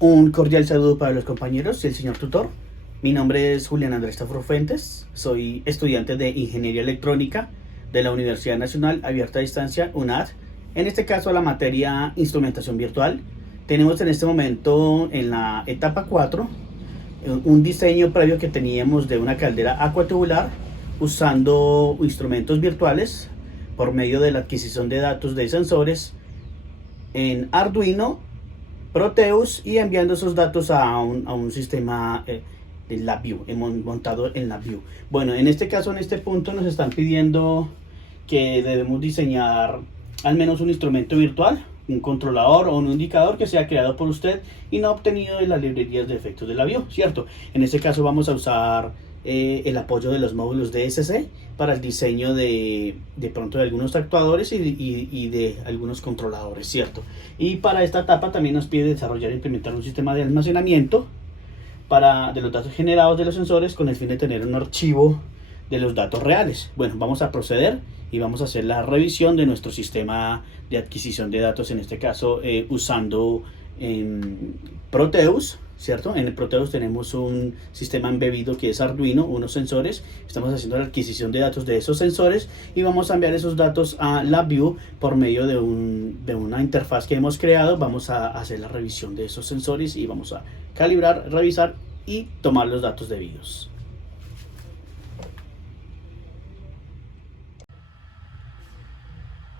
Un cordial saludo para los compañeros y el señor tutor. Mi nombre es Julián Andrés Tafur Fuentes. Soy estudiante de Ingeniería Electrónica de la Universidad Nacional Abierta a Distancia, UNAD. En este caso, la materia Instrumentación Virtual. Tenemos en este momento, en la etapa 4, un diseño previo que teníamos de una caldera acuatubular usando instrumentos virtuales por medio de la adquisición de datos de sensores en Arduino, Proteus, y enviando esos datos a un sistema de LabVIEW, montado en LabVIEW. Bueno, en este caso, en este punto, nos están pidiendo que debemos diseñar al menos un instrumento virtual, un controlador o un indicador que sea creado por usted y no obtenido de las librerías de efectos de LabVIEW, ¿cierto? En este caso vamos a usar el apoyo de los módulos DSC para el diseño de pronto de algunos actuadores y de algunos controladores, ¿cierto? Y para esta etapa también nos pide desarrollar e implementar un sistema de almacenamiento de los datos generados de los sensores con el fin de tener un archivo de los datos reales. Bueno, vamos a proceder y vamos a hacer la revisión de nuestro sistema de adquisición de datos, en este caso usando Proteus, ¿cierto? En el Proteus tenemos un sistema embebido que es Arduino, unos sensores. Estamos haciendo la adquisición de datos de esos sensores y vamos a enviar esos datos a LabVIEW por medio de una interfaz que hemos creado. Vamos a hacer la revisión de esos sensores y vamos a calibrar, revisar y tomar los datos debidos.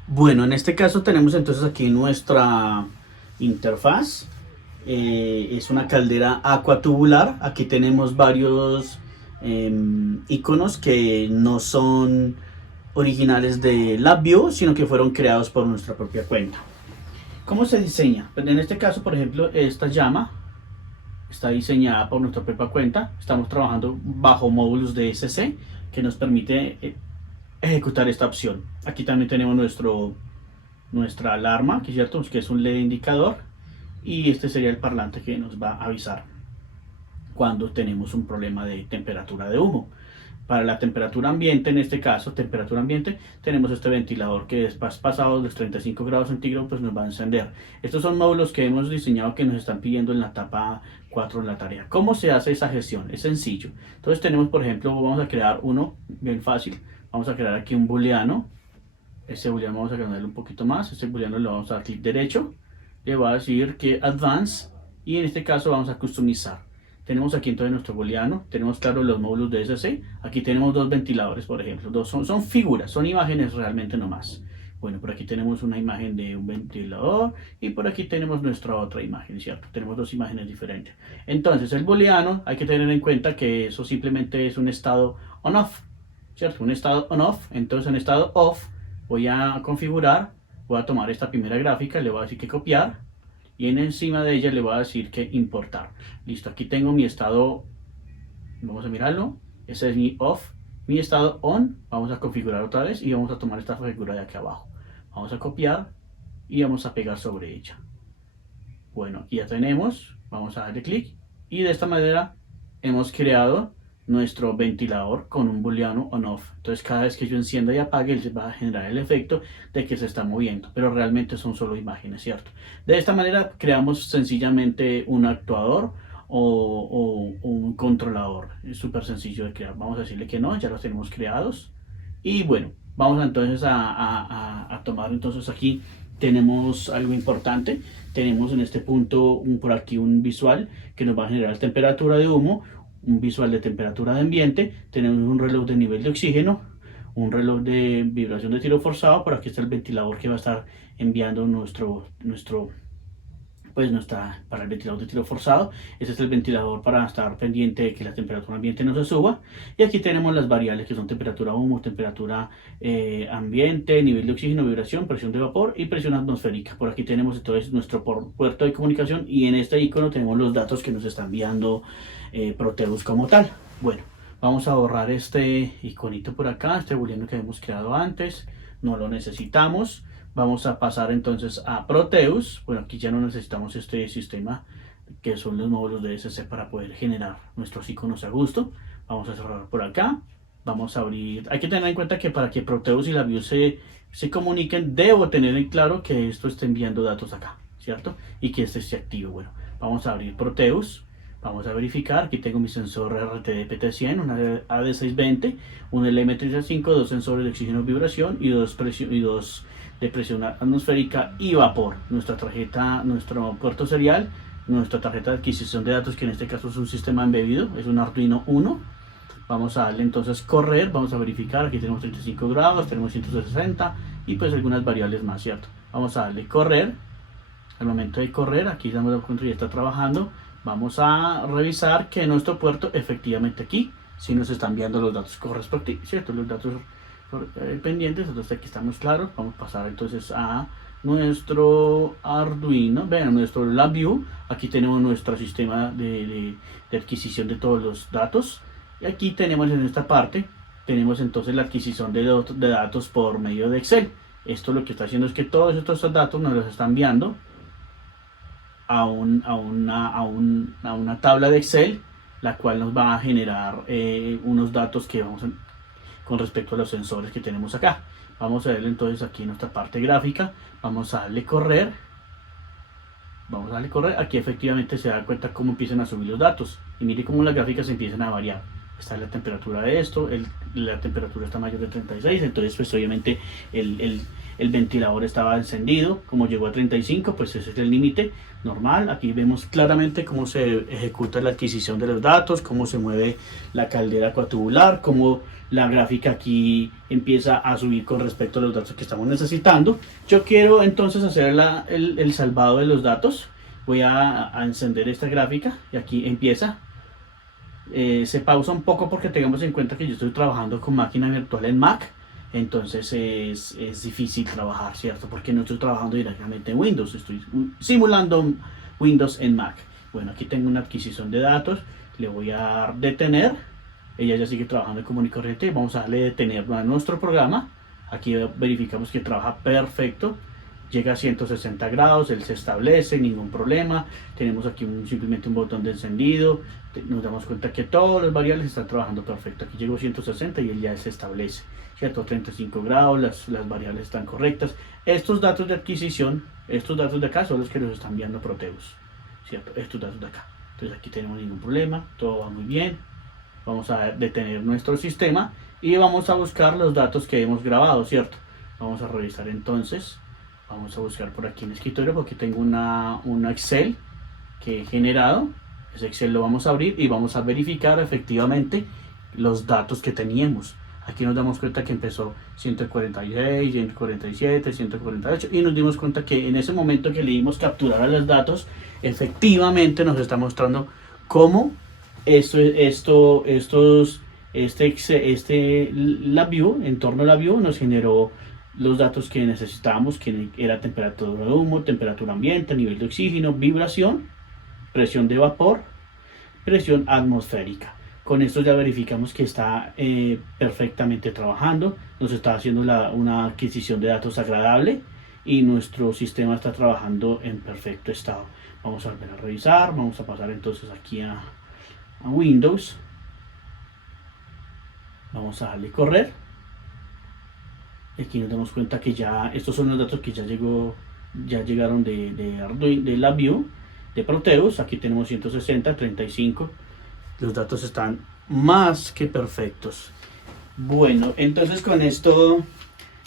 Bueno, en este caso tenemos entonces aquí nuestra interfaz. Es una caldera acuatubular. Aquí tenemos varios iconos que no son originales de LabVIEW, sino que fueron creados por nuestra propia cuenta. ¿Cómo se diseña? Pues en este caso, por ejemplo, esta llama está diseñada por nuestra propia cuenta. Estamos trabajando bajo módulos de DSC que nos permite ejecutar esta opción. Aquí también tenemos nuestra alarma, que es un LED indicador, y este sería el parlante que nos va a avisar cuando tenemos un problema de temperatura de humo. Para la temperatura ambiente, en este caso, temperatura ambiente, tenemos este ventilador que después, pasado los 35 grados centígrados, pues nos va a encender. Estos son módulos que hemos diseñado que nos están pidiendo en la etapa 4 de la tarea. ¿Cómo se hace esa gestión? Es sencillo. Entonces tenemos, por ejemplo, vamos a crear uno bien fácil. Vamos a crear aquí un booleano. Este booleano vamos a agrandarle un poquito más. Este booleano le vamos a dar clic derecho. Le va a decir que advance. Y en este caso vamos a customizar. Tenemos aquí entonces nuestro booleano. Tenemos claro los módulos de DSC. Aquí tenemos dos ventiladores, por ejemplo. Son figuras, son imágenes realmente nomás. Bueno, por aquí tenemos una imagen de un ventilador y por aquí tenemos nuestra otra imagen, ¿cierto? Tenemos dos imágenes diferentes. Entonces el booleano hay que tener en cuenta que eso simplemente es un estado on-off, ¿cierto? Un estado on-off. Entonces en estado off voy a configurar, voy a tomar esta primera gráfica, le voy a decir que copiar y encima de ella le voy a decir que importar. Listo, aquí tengo mi estado, vamos a mirarlo, ese es mi off. Mi estado on, vamos a configurar otra vez y vamos a tomar esta figura de aquí abajo. Vamos a copiar y vamos a pegar sobre ella. Bueno, ya tenemos, vamos a darle clic y de esta manera hemos creado nuestro ventilador con un booleano on-off. Entonces cada vez que yo encienda y apague, él va a generar el efecto de que se está moviendo, pero realmente son solo imágenes, ¿cierto? De esta manera creamos sencillamente un actuador o un controlador. Es súper sencillo de crear. Vamos a decirle que no, ya los tenemos creados. Y bueno, vamos entonces a tomar entonces aquí. Tenemos algo importante. Tenemos en este punto por aquí un visual que nos va a generar temperatura de humo, un visual de temperatura de ambiente. Tenemos un reloj de nivel de oxígeno, un reloj de vibración de tiro forzado. Por aquí está el ventilador que va a estar enviando para el ventilador de tiro forzado. Este es el ventilador para estar pendiente de que la temperatura ambiente no se suba. Y aquí tenemos las variables que son temperatura humo, temperatura ambiente, nivel de oxígeno, vibración, presión de vapor y presión atmosférica. Por aquí tenemos entonces nuestro puerto de comunicación y en este icono tenemos los datos que nos está enviando Proteus como tal. Bueno, vamos a borrar este iconito por acá, este booleano que hemos creado antes. No lo necesitamos. Vamos a pasar entonces a Proteus. Bueno, aquí ya no necesitamos este sistema que son los módulos de DSC para poder generar nuestros iconos a gusto. Vamos a cerrar por acá. Vamos a abrir. Hay que tener en cuenta que para que Proteus y LabVIEW se comuniquen, debo tener en claro que esto esté enviando datos acá, ¿cierto? Y que este esté activo. Bueno, Vamos a abrir Proteus. Vamos a verificar, aquí tengo mi sensor RTD-PT100, una AD620, un LM35, dos sensores de oxígeno y vibración y dos de presión atmosférica y vapor. Nuestra tarjeta, nuestro puerto serial, nuestra tarjeta de adquisición de datos, que en este caso es un sistema embebido, es un Arduino Uno. Vamos a darle entonces correr, vamos a verificar, aquí tenemos 35 grados, tenemos 160 y pues algunas variables más, ¿cierto? Vamos a darle correr. Al momento de correr, aquí damos cuenta que ya está trabajando. Vamos a revisar que nuestro puerto efectivamente aquí sí nos está enviando los datos correspondientes, ¿cierto? Los datos pendientes, entonces aquí estamos claros. Vamos a pasar entonces a nuestro Arduino, vean, nuestro LabVIEW. Aquí tenemos nuestro sistema de adquisición de todos los datos. Y aquí tenemos en esta parte, tenemos entonces la adquisición de datos por medio de Excel. Esto lo que está haciendo es que todos estos datos nos los está enviando a una tabla de Excel, la cual nos va a generar unos datos que con respecto a los sensores que tenemos acá. Vamos a verlo entonces aquí en nuestra parte gráfica. Vamos a darle correr. Vamos a darle correr. Aquí efectivamente se da cuenta cómo empiezan a subir los datos. Y mire cómo las gráficas empiezan a variar. Esta es la temperatura de esto. La temperatura está mayor de 36. Entonces pues obviamente el ventilador estaba encendido. Como llegó a 35, pues ese es el límite normal. Aquí vemos claramente cómo se ejecuta la adquisición de los datos, cómo se mueve la caldera acuatubular, cómo la gráfica aquí empieza a subir con respecto a los datos que estamos necesitando. Yo quiero entonces hacer el salvado de los datos. Voy a encender esta gráfica y aquí empieza. Se pausa un poco porque tengamos en cuenta que yo estoy trabajando con máquina virtual en Mac. Entonces es difícil trabajar, ¿cierto? Porque no estoy trabajando directamente en Windows, estoy simulando Windows en Mac. Bueno, aquí tengo una adquisición de datos, le voy a dar detener. Ella ya sigue trabajando común y corriente. Vamos a darle detener a nuestro programa. Aquí verificamos que trabaja perfecto. Llega a 160 grados, él se establece, ningún problema. Tenemos aquí simplemente un botón de encendido. Nos damos cuenta que todas las variables están trabajando perfecto. Aquí llegó 160 y él ya se establece, ¿cierto? 35 grados, las variables están correctas. Estos datos de adquisición, estos datos de acá son los que nos están enviando Proteus, ¿cierto? Estos datos de acá. Entonces aquí tenemos ningún problema, todo va muy bien. Vamos a detener nuestro sistema y vamos a buscar los datos que hemos grabado, ¿cierto? Vamos a revisar entonces. Vamos a buscar por aquí en el escritorio porque tengo una Excel que he generado. Ese Excel lo vamos a abrir y vamos a verificar efectivamente los datos que teníamos. Aquí nos damos cuenta que empezó 146, 147, 148 y nos dimos cuenta que en ese momento que le dimos capturar a los datos, efectivamente nos está mostrando cómo LabVIEW, entorno LabVIEW, nos generó los datos que necesitábamos, que era temperatura de humo, temperatura ambiente, nivel de oxígeno, vibración, presión de vapor, presión atmosférica. Con esto ya verificamos que está perfectamente trabajando, nos está haciendo una adquisición de datos agradable y nuestro sistema está trabajando en perfecto estado. Vamos a volver a revisar, vamos a pasar entonces aquí a Windows, vamos a darle correr. Aquí nos damos cuenta que ya estos son los datos que ya llegaron de Arduino, de LabVIEW, de Proteus. Aquí tenemos 160, 35. Los datos están más que perfectos. Bueno, entonces con esto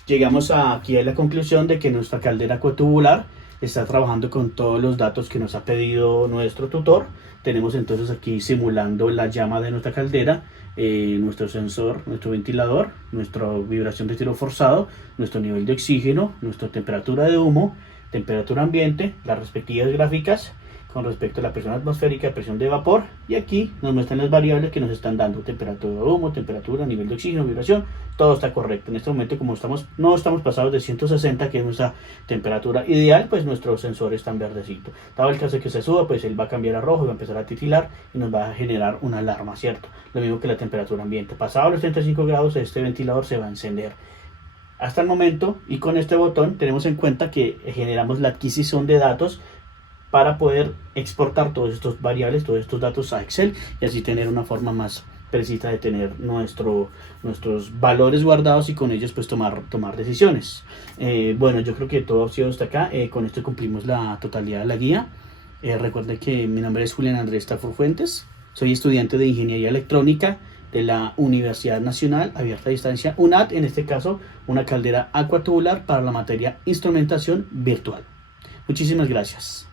llegamos aquí a la conclusión de que nuestra caldera acuatubular está trabajando con todos los datos que nos ha pedido nuestro tutor. Tenemos entonces aquí simulando la llama de nuestra caldera, nuestro sensor, nuestro ventilador, nuestra vibración de tiro forzado, nuestro nivel de oxígeno, nuestra temperatura de humo, temperatura ambiente, las respectivas gráficas con respecto a la presión atmosférica, presión de vapor, y aquí nos muestran las variables que nos están dando: temperatura de humo, temperatura, nivel de oxígeno, vibración. Todo está correcto. En este momento, como no estamos pasados de 160, que es nuestra temperatura ideal, pues nuestro sensor está en verdecito. Dado el caso de que se suba, pues él va a cambiar a rojo, va a empezar a titilar y nos va a generar una alarma, ¿cierto? Lo mismo que la temperatura ambiente. Pasado los 35 grados, este ventilador se va a encender. Hasta el momento, y con este botón, tenemos en cuenta que generamos la adquisición de datos para poder exportar todos estos variables, todos estos datos a Excel, y así tener una forma más precisa de tener nuestros valores guardados y con ellos pues tomar decisiones. Bueno, yo creo que todo ha sido hasta acá. Con esto cumplimos la totalidad de la guía. Recuerde que mi nombre es Julián Andrés Stafford Fuentes, soy estudiante de Ingeniería Electrónica de la Universidad Nacional Abierta a Distancia, UNAD, en este caso una caldera acuatubular para la materia Instrumentación Virtual. Muchísimas gracias.